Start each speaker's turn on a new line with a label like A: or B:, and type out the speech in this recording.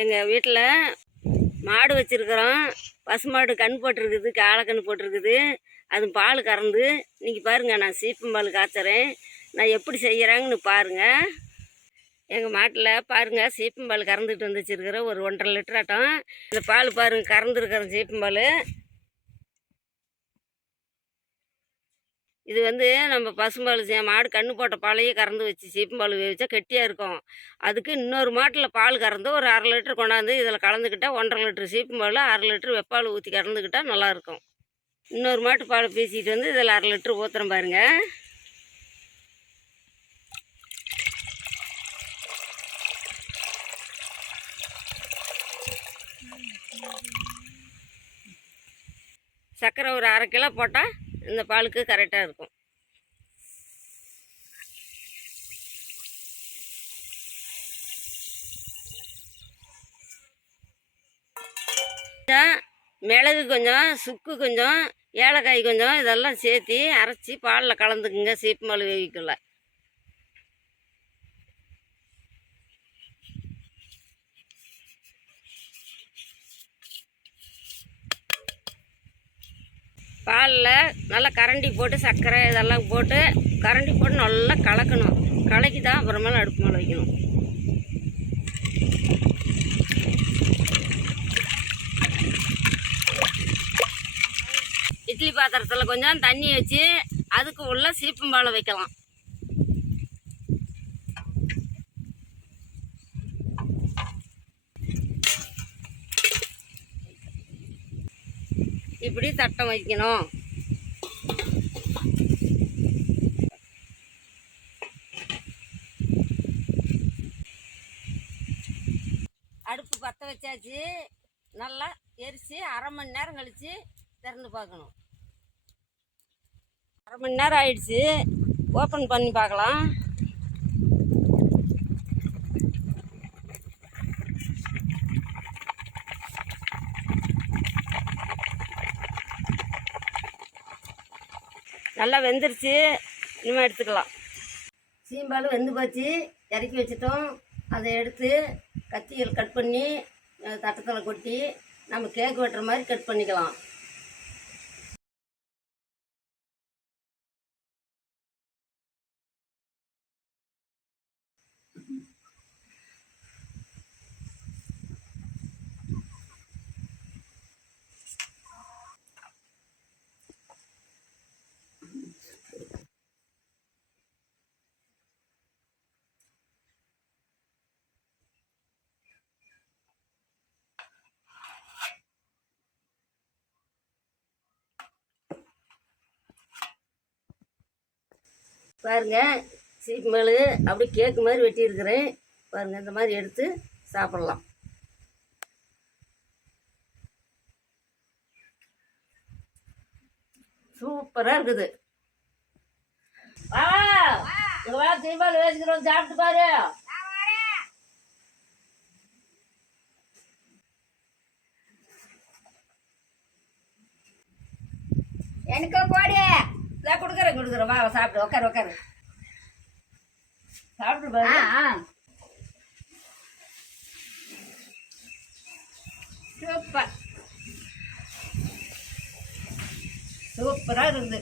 A: எங்கள் வீட்டில் மாடு வச்சுருக்குறோம். பசுமாடு கண் போட்டிருக்குது காளைக்கன்று போட்டிருக்குது. அது பால் கறந்து இன்னைக்கு பாருங்கள் நான் சீப்பம் பால் காய்ச்சறேன். நான் எப்படி செய்கிறாங்கன்னு பாருங்கள் எங்கள் மாட்டில் பாருங்கள் சீப்பம் பால் கறந்துட்டு வந்து வச்சுருக்கிறேன் ஒரு ஒன்றரை லிட்டர் ஆட்டம். இந்த பால் பாருங்கள் கறந்துருக்குறேன் சீப்பம் பால். இது வந்து நம்ம பசும்பால் சே- மாடு கன்று போட்ட பாலையே கறந்து வச்சு சீப்பம்பால் வேவிச்சா கெட்டியாக இருக்கும். அதுக்கு இன்னொரு மாட்டில் பால் கறந்து ஒரு அரை லிட்டர் கொண்டாந்து இதில் கலந்துக்கிட்டா ஒன்றரை லிட்டர் சீப்பம்பால் அரை லிட்டர் வெப்பால் ஊற்றி கறந்துக்கிட்டா நல்லாயிருக்கும் இன்னொரு மாட்டு பால் பேசிட்டு வந்து இதில் அரை லிட்டர் ஊற்றுறேன் பாருங்கள் சர்க்கரை ஒரு அரை கிலோ போட்டால் இந்த பாலுக்கு கரெக்டாக இருக்கும். மிளகு கொஞ்சம் சுக்கு கொஞ்சம் ஏலக்காய் கொஞ்சம் இதெல்லாம் சேர்த்து அரைச்சி பாலில் கலந்துக்குங்க சீப்பு மால் பாலில் நல்லா கரண்டி போட்டு சர்க்கரை இதெல்லாம் போட்டு கரண்டி போட்டு நல்லா கலக்கணும். கலக்கி தான் அப்புறமேல அடுப்பு மேலே வைக்கணும். இட்லி பாத்திரத்தில் கொஞ்சம் தண்ணி வச்சு அதுக்கு உள்ள சீப்பம்பாலை வைக்கலாம். இப்படி தட்டம் வைக்கணும். அடுப்பு பற்ற வச்சாச்சு. நல்லா எரிச்சு அரை மணி நேரம் கழிச்சு திறந்து பார்க்கணும். அரை மணி நேரம் ஆயிடுச்சு. ஓப்பன் பண்ணி பார்க்கலாம். நல்லா வெந்துருச்சு. இனிமேல் எடுத்துக்கலாம். சீம்பால் வெந்து போச்சு. இறக்கி வச்சிட்டோம். அதை எடுத்து கத்தியில் கட் பண்ணி தட்டத்தில் கொட்டி நம்ம கேக் வெட்டுற மாதிரி கட் பண்ணிக்கலாம். பாருங்க சீப்பு மேலு அப்படி கேக்கு மாதிரி வெட்டியிருக்கிறேன். பாருங்க இந்த மாதிரி எடுத்து சாப்பிட்லாம். சூப்பராக இருக்குது. வா இங்க வா சீம்பால் வேசிக்கிறோம் சாப்பிட்டு பாரு. எனக்கும் போடு. இதான் கொடுக்குறேன் கொடுக்குறேன். வா சாப்பிடு உட்காரு உட்காரு சாப்பிட்டு பாரு. சூப்பர். சூப்பராக இருக்குது